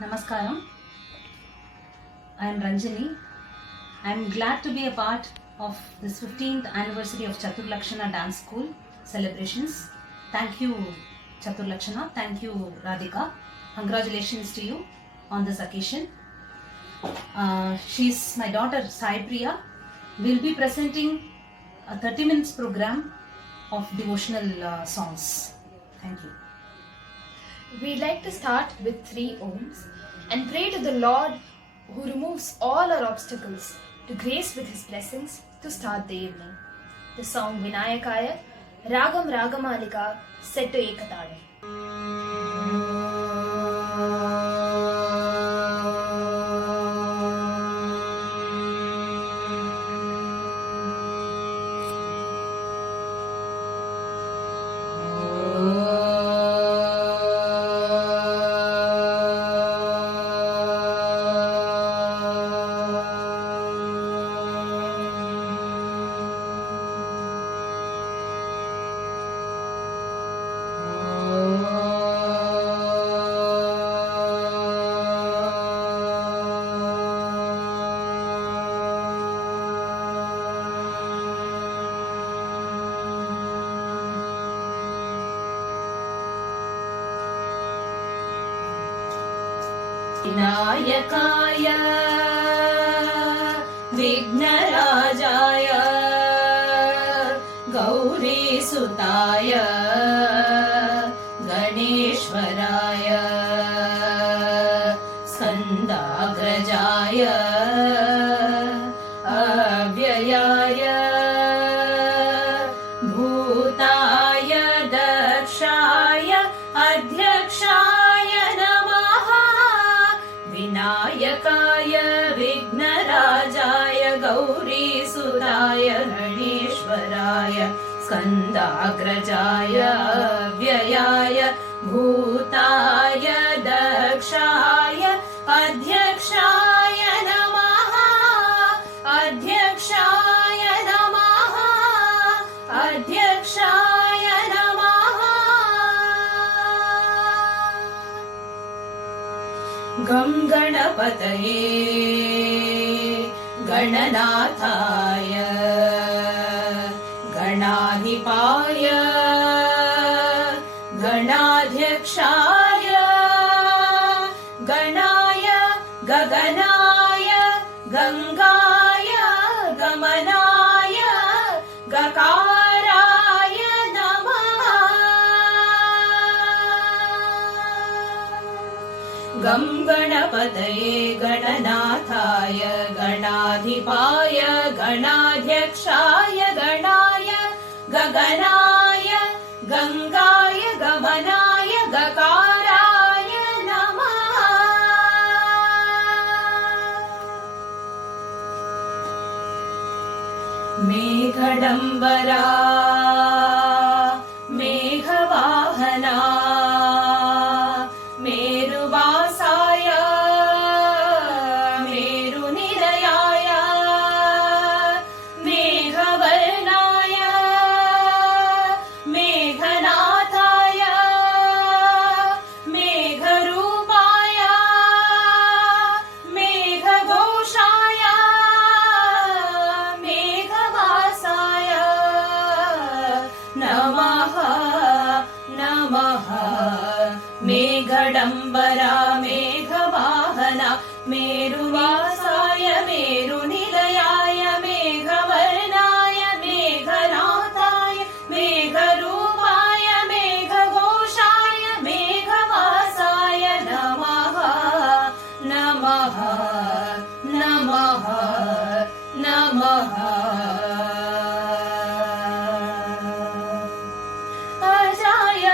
Namaskaram. I am Ranjani. I am glad to be a part of this 15th anniversary of Chatur Lakshana Dance School celebrations. Thank you, Chatur Lakshana. Thank you, Radhika. Congratulations to you on this occasion. She's my daughter, Sai Priya. We'll be presenting a 30 minutes program of devotional songs. Thank you. We'd like to start with 3 Ohms and pray to the Lord who removes all our obstacles to grace with His blessings to start the evening. The song Vinayakaya, Ragam Ragamalika, set to Ekatadam. विनायकाय विघ्नराजाय गौरीसुताय गणेश्वराय स्कन्दाग्रजाय अव्ययाय भूताय दक्षाय अध्यक्षाय विनायकाय विघ्नराजाय गौरीसुताय गणेश्वराय स्कन्दाग्रजाय व्ययाय भूताय दक्षाय अध्यक्षाय नमः अध्यक्षाय नमः अध्यक्षाय नमः गं गणपतये गणनाथाय गणाधिपाय गणाध्यक्षाय गणाय गगनाय गंगाय गमनाय गकाराय नमः गं गणपतये गणनाथाय गणाधिपाय गणाध्यक्षाय गणाय गगनाय गंगाय गमनाय गकाराय नमः मेघडम्बरा मेघवाहना मेरुवासाय मेरुनिलयाय मेघवर्णाय मेघनाथाय मेघरूपाय मेघघोषाय मेघवासाय नमः नमः मेघडम्बरा मेघवाहना मेरुवासाय मेरुनिलयाय मेघवर्णाय मेघनाथाय मेघरूपाय मेघघोषाय मेघवासाय नमः नमः नमः नमः अजाय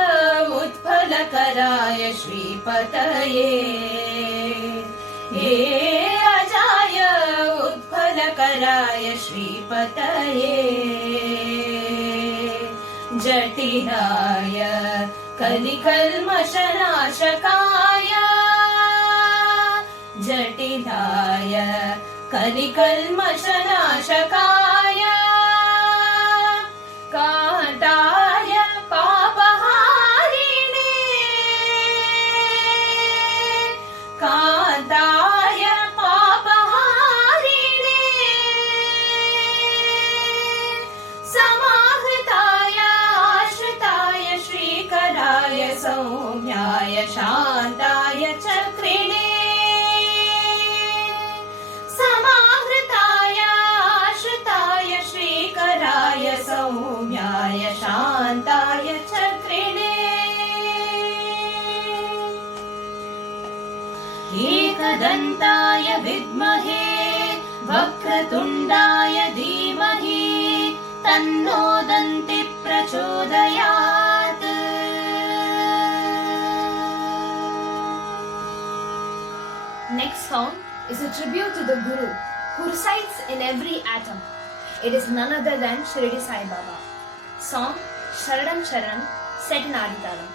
उत्फलकराय श्रीपतये हे अजाय उत्फलकराय श्रीपतये जटिलाय कलिकल्मषनाशकाय जटिलाय कलिकल्मषनाशकाय कान्ताय पापहारिणे का एकदन्ताय विद्महे वक्रतुण्डाय धीमहि तन्नो दन्ति प्रचोदयात्। Next song is a tribute to the Guru who resides in every atom. It is none other than Shirdi Sai Baba. Song Sharanam Sharanam, set in Aditalam.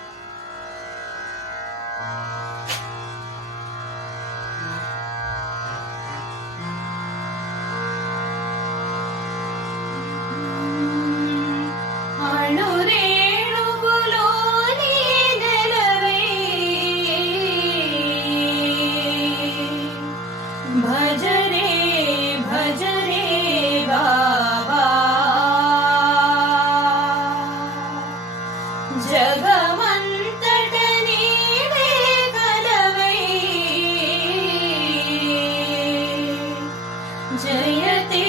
जयते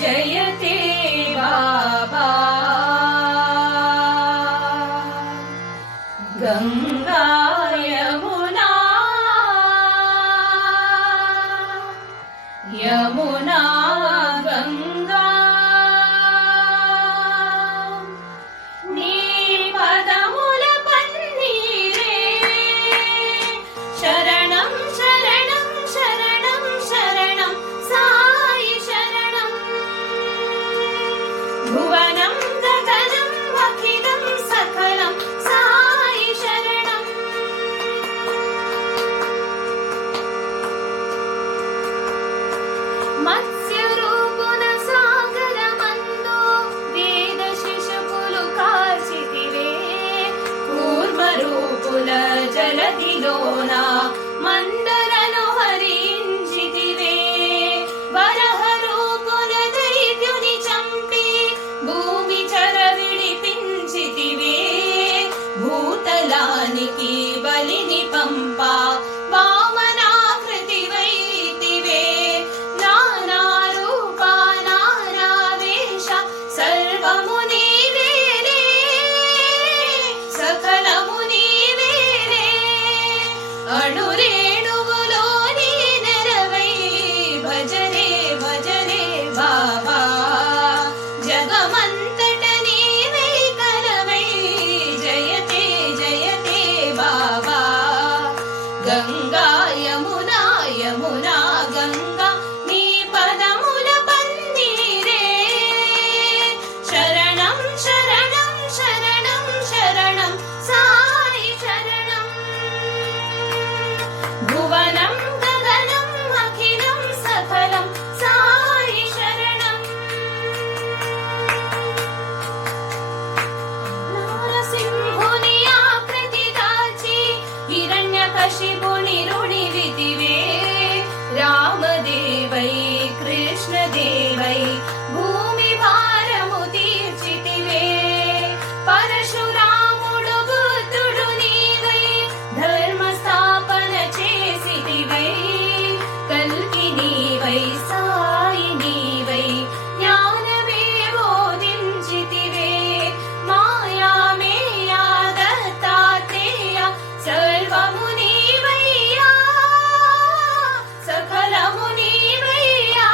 जयते बाबा गंगा यमुना यमुना गंगा नी पदमुल पन्नीरे शरणं शरणं शरणं शरणं साई शरणं भुवनं गगनं अखिलं सकलं साई शरणं मत्स्यरूपुन सागरमन्दो वेद शिशुकुलु काचितिवे कूर्मरूपुल जलदिलोना मंदरनु हरिंचितिवे वरहरूपुन दैत्युनि चंपि भूमि चर विडिपिंचितिवे भूतलानिकी बलिनि पंपा वामनाकृति वैतिवे नाना रूपा नाना वेश सर्वमु नीवेरे सकलमु नीवेरे अणुरेणुवुलो नी नेरवै भजरे भजरे बाबा जगमंतट नीवै कलवै जयते जयते बाबा गंगा यमुना यमुना गंगा नी पदमुल पन्नीरे शरणं शरणं शरणं शरणं साई शरणं भुवनं गगनं अखिलं सकलं साई शरणं नारसिंहुनि आकृति दाची हिरण्यकशिपुनि ऋणिवितिवे रामदेवै कृष्णदेवै भूमि भारमु तीर्चितिवे परशुरामुडु बुद्धुडु नीवै धर्म स्थापन చేసితివై కల్కి నీవై సాయి నీవై జ్ఞానమే బోధించితివే మాయామేయ దత్తాత్రేయ సర్వము నీవయ్యా సకలము నీవయ్యా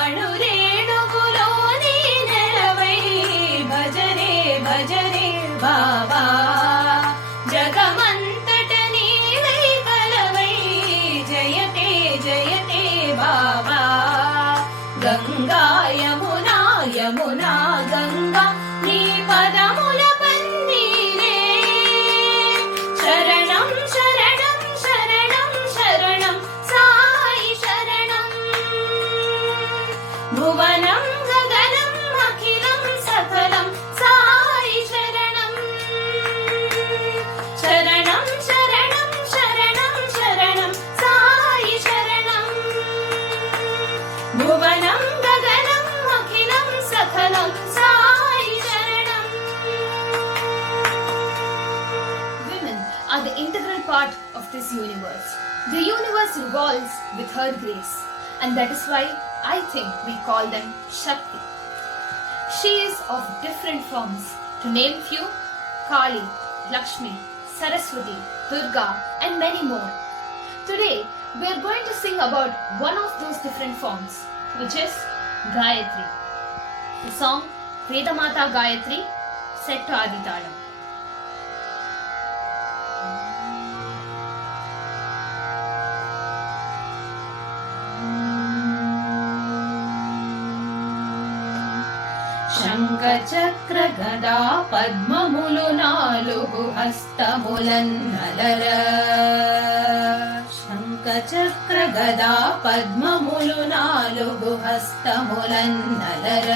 అణురేణువులో నీ నెలవై భజరే భజరే బాబా జగమంతట నీవై కలవై జయతే జయతే బాబా గంగా యమునా యమునా గంగా నీ పదముల పన్నీరే శరణం శరణం శరణం శరణం సాయి శరణం భువనం గగనం అఖిలం సకలం సాయి శరణం శరణం శరణం శరణం శరణం సాయి శరణం భువనం గగనం అఖిలం సకలం సాయి శరణం. Women are the integral part of this universe. The universe revolves with her grace, and that is why I think we call them Shakti. She is of different forms. To name few, Kali, Lakshmi, Saraswati, Durga, and many more. Today, we are going to sing about one of those different forms, which is Gayatri. The song Vedamata Gayatri, set to Aditalam. శంఖచక్ర గదా పద్మములు నాలుగు హస్తములన్నలర శంఖచక్ర గదా పద్మములు నాలుగు హస్తములన్నలర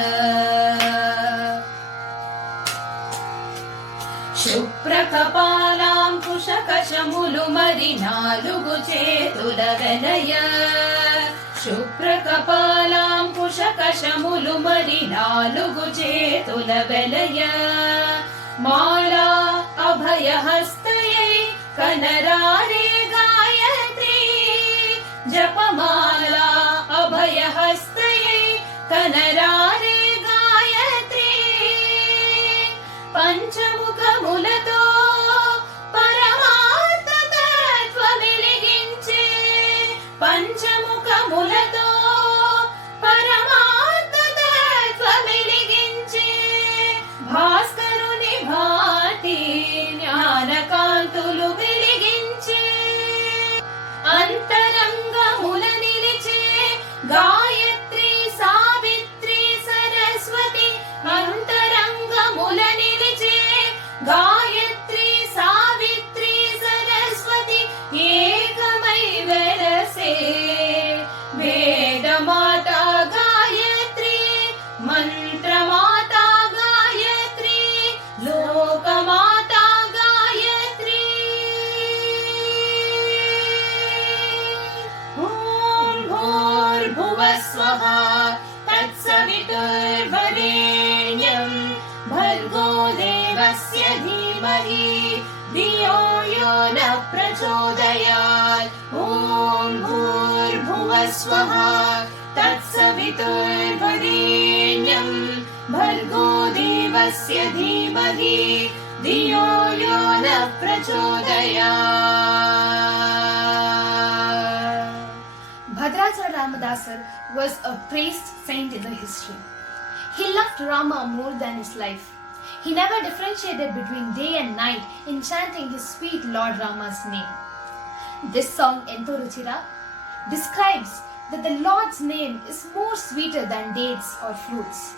శుభ్రకపాలాంకుశకశములు మరి నాలుగు చేతుల వెలయ శుభ్రకపాలాంకుశకశములు మరి నాలుగు చేతుల వెలయ మాలా అభయహస్తయై కనరారే గాయత్రి జపమాలా అభయహస్తయై కనరారే గాయత్రి పంచముఖములతో పరమార్థ తత్వం వెలిగించే పంచముఖములతో పరమార్థ తత్వం వెలిగించే భాస్కరుని భాతి జ్ఞానకాంతులు వెలిగించే అంతరంగముల నిలిచే గాయత్రి సావిత్రి సరస్వతి అంతరంగముల నిలిచే గాయత్రి సావిత్రి సరస్వతి ఏకమై వెలసే వేదమాత గాయత్రి మంత్రమాత గాయత్రి లోకమాత గాయత్రి ఓం భూర్భువస్వః తత్సవితుర్వరేణ్యం భర్గో దేవస్య ధీమహి ధియో యో న ప్రచోదయాత్ ఓం భూర్భువస్వః తత్సవితుర్వరేణ్యం భర్గో దేవస్య ధీమహి ధియో యో న ప్రచోదయాత్. Bhadrachala Ramadasar was a praised saint in the history. He loved Rama more than his life. He never differentiated between day and night in chanting his sweet Lord Rama's name. This song, Ento Ruchira, describes that the Lord's name is more sweeter than dates or fruits.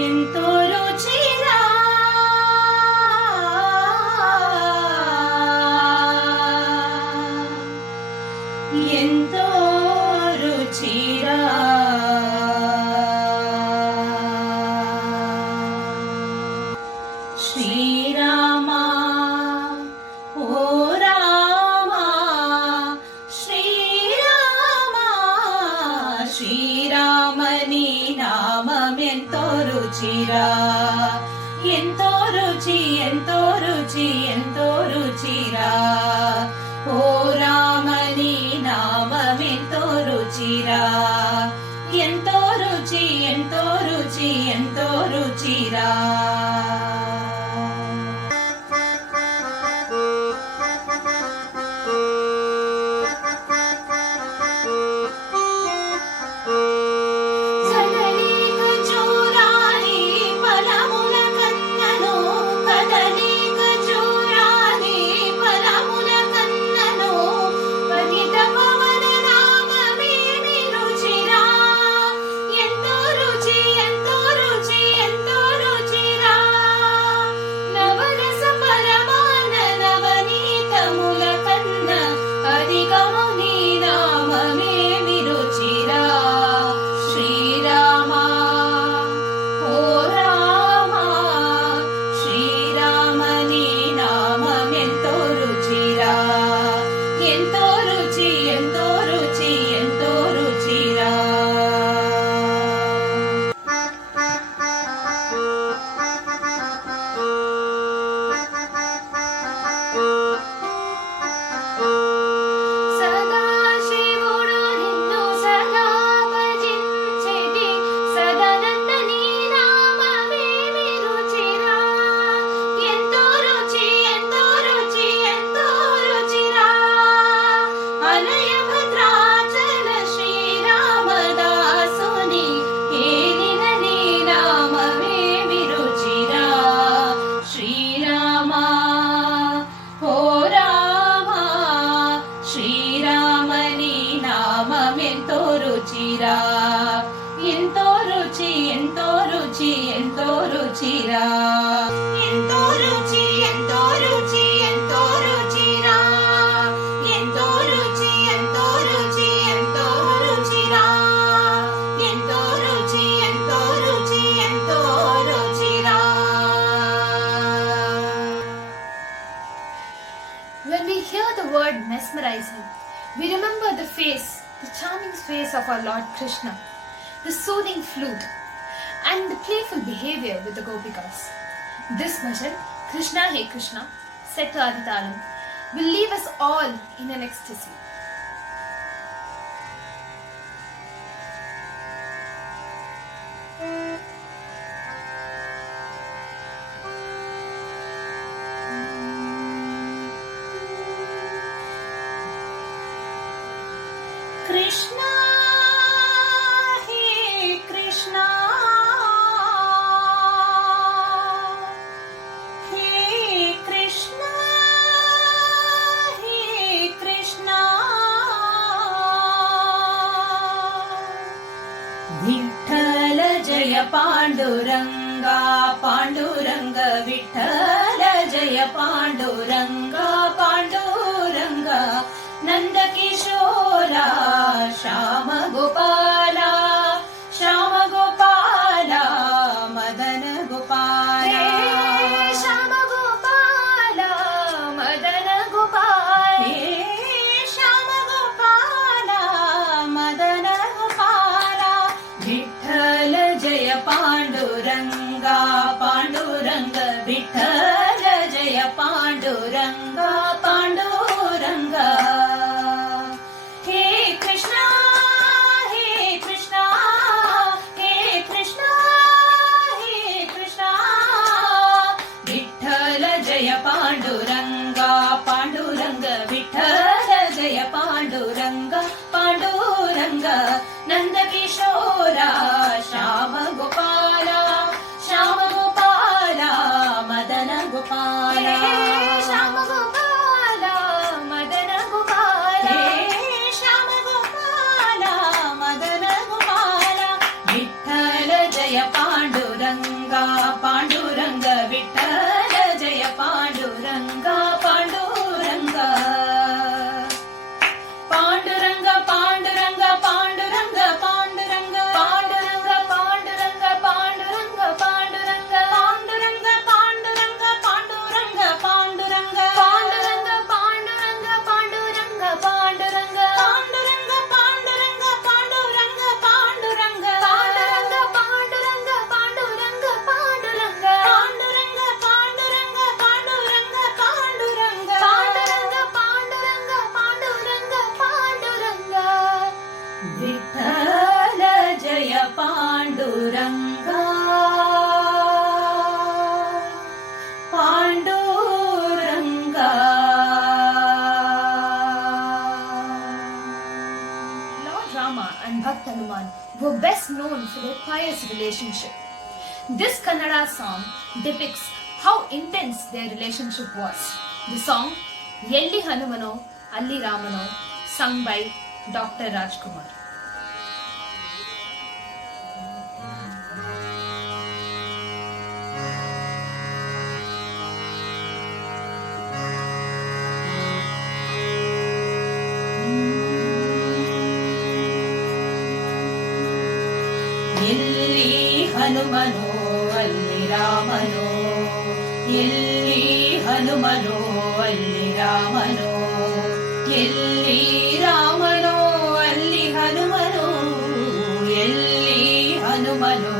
ఎంతో రుచిరా ఎంతో రుచిరా శ్రీరామా ఓ రామా శ్రీరామా శ్రీరామని నామమెంతో రుచిరా ఎంతో రుచి ఎంతో రుచి ఎంతో రుచిరా ఓ రామని నామమెంతో రుచిరా ఎంతో రుచి ఎంతో రుచి ఎంతో రుచిరా కదలిక చూరాని ఫలముల కన్నను కదలిక చూరాని ఫలముల కన్నను పతిత పవన నామమేమి రుచిరా ఎంతో రుచి ఎంతో రుచి ఎంతో రుచిరా ಎಂತೋ ರುಚಿ ಎಂತೋ ರುಚಿ ಎಂತೋ ರುಚಿರಾ ಎಂತೋ ರುಚಿ ಎಂತೋ ರುಚಿ ಎಂತೋ ರುಚಿರಾ ಎಂತೋ ರುಚಿ ಎಂತೋ ರುಚಿ ಎಂತೋ ರುಚಿರಾ. When we hear the word mesmerizing, we remember the charming face of our Lord Krishna, the soothing flute, and the playful behavior with the Gopikas. This bhajan, Krishna Hey Krishna, set to Aditalam, will leave us all in an ecstasy. Krishna, Hey Krishna, Hey Krishna, Hey Krishna. Vitthala Jaya Panduranga Panduranga Vitthala Jaya Panduranga Panduranga Nanda Kishore Shyama Gopala Shyama Gopala Madana Gopala Shama Gopala, Madana Gopala. Shyama Gopala Madana Gopala Vitthala Jaya Panduranga Panduranga Vitthala Jaya Panduranga Panduranga. Hey Krishna hey Krishna hey Krishna hey Krishna Vitthala Jaya Panduranga Panduranga Vitthala Jaya Panduranga Panduranga Nanda Kishore Shyama Gopala Shyama Gopala Madana Gopala Shama Gopala, Madana Gopala. Shyama Gopala Madana Gopala Vitthala Jaya Panduranga Panduranga Vitthala Jaya Panduranga Panduranga Panduranga Panduranga Panduranga Panduranga Panduranga Panduranga Panduranga Panduranga Panduranga Panduranga Panduranga Panduranga Panduranga, Panduranga, Panduranga, Panduranga, Panduranga Panduranga Panduranga Panduranga Panduranga, Panduranga, Panduranga, Panduranga, Panduranga Panduranga Panduranga Panduranga Panduranga, Panduranga, Panduranga, Panduranga. Vitthala Jaya Panduranga Panduranga. Lord Rama and Bhakt Hanuman were best known for their pious relationship. This Kannada song depicts how intense their relationship was. The song Yelli Hanumano, Alli Ramano, sung by Dr. Rajkumar. ಎಲ್ಲಿ ಹನುಮನೋ ಅಲ್ಲಿ ರಾಮನೋ ಎಲ್ಲಿ ಹನುಮನೋ ಅಲ್ಲಿ ರಾಮನೋ ಎಲ್ಲಿ ರಾಮನೋ ಅಲ್ಲಿ ಹನುಮನೋ ಎಲ್ಲಿ ಹನುಮನೋ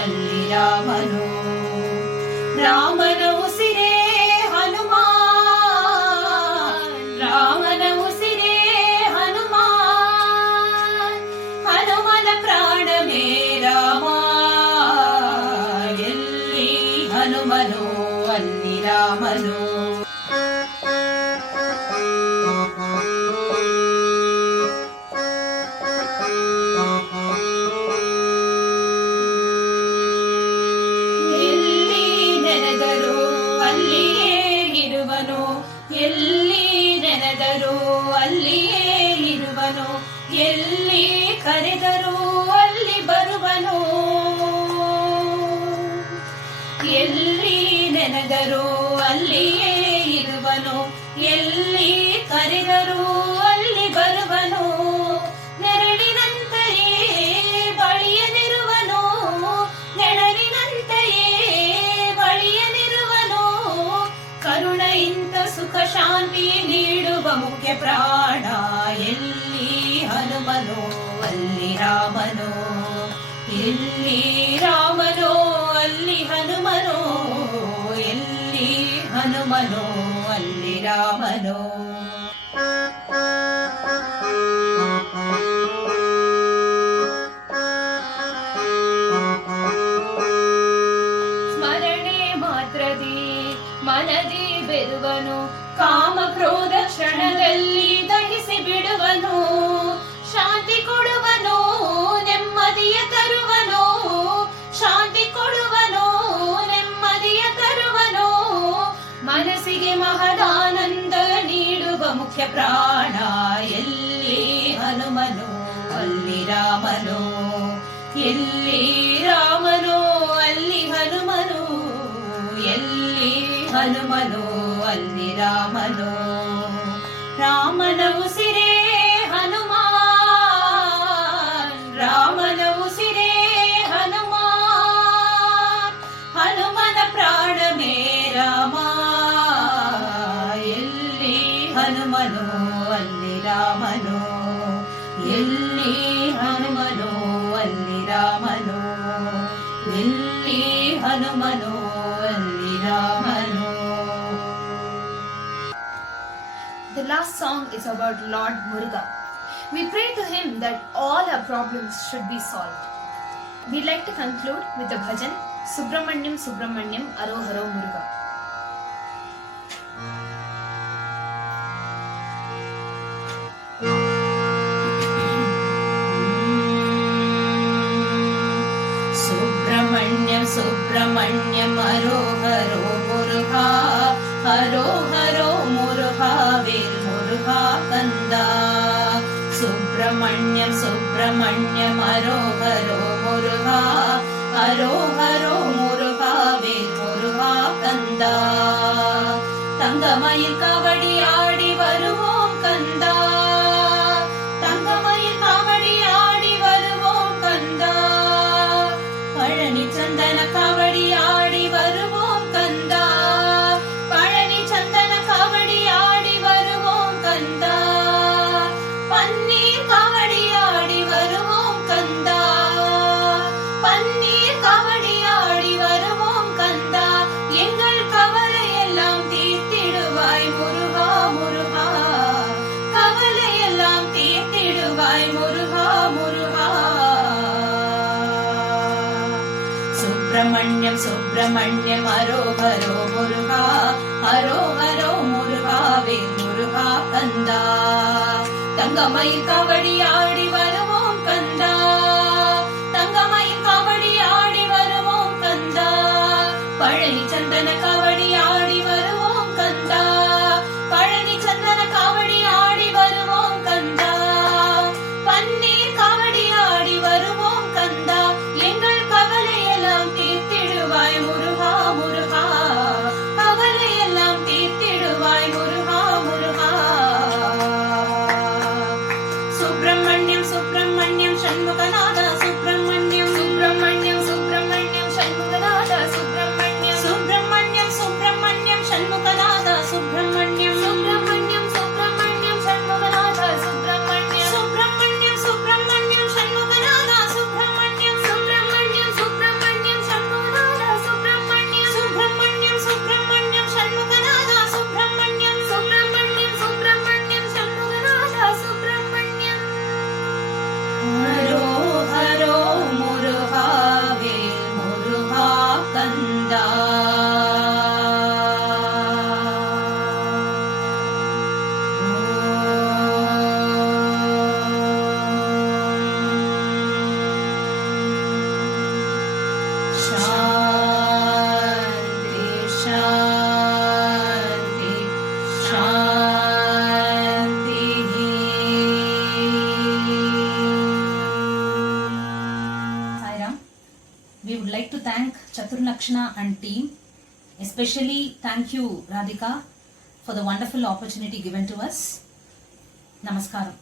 ಅಲ್ಲಿ ರಾಮನೋ ರಾಮನ ಉಸಿರೇ ಹನುಮಾನ್ ರಾಮನ ಉಸಿರೇ ಹನುಮಾನ್ ಹನುಮನ ಪ್ರಾಣವೇ ರಾಮ ಎಲ್ಲಿ ಹನುಮನೋ ಅಲ್ಲಿ ರಾಮನೋ. ಎಲ್ಲಿ ನೆನೆದರೂ ಅಲ್ಲಿಯೇ ಇರುವನು ಎಲ್ಲಿ ನೆನೆದರೂ ಅಲ್ಲಿಯೇ ಇರುವನು ಎಲ್ಲಿ ಕರೆದರೂ ಅಲ್ಲಿ ಬರುವನು ಎಲ್ಲಿ ನೆನೆದರೂ ಅಲ್ಲಿಯೇ ಇರುವನು, ಎಲ್ಲಿ ಕರೆದರೂ ಅಲ್ಲಿ ಬರುವನು. ನೆರಳಿನಂತೆಯೇ ಬಳಿಯನಿರುವನು, ನೆರಳಿನಂತೆಯೇ ಬಳಿಯನಿರುವನು. ಕರುಣೆಯಿಂದ ಸುಖ ಶಾಂತಿ ನೀಡುವ ಮುಖ್ಯ ಪ್ರಾಣ, ಎಲ್ಲಿ ಹನುಮನೋ ಅಲ್ಲಿ ರಾಮನೋ, ಎಲ್ಲಿ ರಾಮನೋ ಅಲ್ಲಿ ಹನುಮನೋ, ಎಲ್ಲಿ ಹನುಮನೋ ಅಲ್ಲಿ ರಾಮನೋ. ಸ್ಮರಣೆ ಮಾತ್ರದಿ ಮನದಿ ಬೆರುವನು, ಕಾಮ ಕ್ರೋಧ ಕ್ಷಣದಲ್ಲಿ ದಹಿಸಿ ಬಿಡುವನು. ಶಾಂತಿ ಕೊಡುವನು, ನೆಮ್ಮದಿಯ ತರುವನು, ಶಾಂತಿ ಕೊಡುವನು, ನೆಮ್ಮದಿಯ ತರುವನು. ಮನಸ್ಸಿಗೆ ಮಹದಾನಂದ ನೀಡುವ ಮುಖ್ಯ ಪ್ರಾಣ, ಎಲ್ಲಿ ಹನುಮನೋ ಅಲ್ಲಿ ರಾಮನೋ, ಎಲ್ಲಿ ರಾಮನೋ ಅಲ್ಲಿ ಹನುಮನೋ, ಎಲ್ಲಿ ಹನುಮನೋ ಅಲ್ಲಿ ರಾಮನೋ. ರಾಮನ ಉಸಿರೇ ಹನುಮಾನ್, ರಾಮನ ಉಸಿರೇ ಹನುಮಾನ್, ಹನುಮನ ಪ್ರಾಣವೇ ರಾಮ, ಎಲ್ಲಿ ಹನುಮನೋ ಅಲ್ಲಿ ರಾಮನೋ, ಎಲ್ಲಿ ಹನುಮನೋ ಅಲ್ಲಿ ರಾಮನೋ, ಎಲ್ಲಿ ಹನುಮನೋ ಅಲ್ಲಿ ರಾಮನೋ. The last song is about Lord Muruga. We pray to him that all our problems should be solved. We'd like to conclude with the bhajan Subramanyam Subramanyam Aroharo Muruga. Subramanyam Subramanyam Aroharo Muruga, Aroharo Muruga Vil Muruga Kanda. Subramanyam Subramanyam Aroharo Muruga, Aroharo Muruga Vil Muruga Kanda. தங்கமயில் கபடி ஆடி வருவோம் கந்தா, தங்கமயில் கபடி ஆடி வருவோம் கந்தா. பழனி சந்தன கபடி ஆடி வருவோம் கந்தா, பழனி சந்தன கபடி ஆடி வருவோம் கந்தா. பன்னீர் கபடி ஆடி வருவோம் கந்தா, பன்னீர் கபடி ஆடி வருவோம் கந்தா. எங்கள் கவலை எல்லாம் தீர்த்திடுவாய் முருகா முருகா, கவலை எல்லாம் தீர்த்திடுவாய் முருகா முருகா. சுப்பிரமணியம் சுப்பிரமணியம் அரோகரோ முருகா, அரோகரோ முருகாவே முருகா கந்தா. தங்கமயில் கபடி ஆடி வருவோம் கந்தா, தங்கமயில் கபடி ஆடி வருவோம் கந்தா. பழனி சந்தன கபடி ஆடி வருவோம் கந்தா, பழனி சந்தன கபடி ஆடி வருவோம் கந்தா. பன்னீர் கபடி ஆடி வருவோம் கந்தா. எங்கள் கவலை எல்லாம் தீர்த்திடுவாய் முருகா முருகா, கவலை எல்லாம் தீர்த்திடுவாய் முருகா முருகா. சுப்பிரமணியம் சுப்பிரமணியம் சண்முகநாதா, சுப்பிரமணியம் சுப்பிரமணியம் சுப்பிரமணியம் சண்முகநாதா, சுப்பிரமணியம் சுப்பிரமணியம் சுப்பிரமணியம் சண்முகநாதா, சுப்பிரமணியம் சுப்பிரமணியம் சுப்பிரமணியம் சண்முகநாதா, சுப்பிரமணியம் சுப்பிரமணியம் சுப்பிரமணியம் சண்முகநாதா, சுப்பிரமணியம் சுப்பிரமணியம் சுப்பிரமணியம் சண்முகநாதா, சுப்பிரமணியம் சுப்பிரமணியம் சுப்பிரமணியம் சண்முகநாதா, சுப்பிரமணியம் சுப்பிரமணியம் சுப்பிரமணியம் சண்முகநாதா, சுப்பிரமணியம். ஹரோ முருகாவே முருகா கந்தா. சாந்தி சாந்தி சாந்தி. Sairam. We would like to thank Chatur Lakshana and team Especially thank you, Radhika, for the wonderful opportunity given to us. Namaskaram.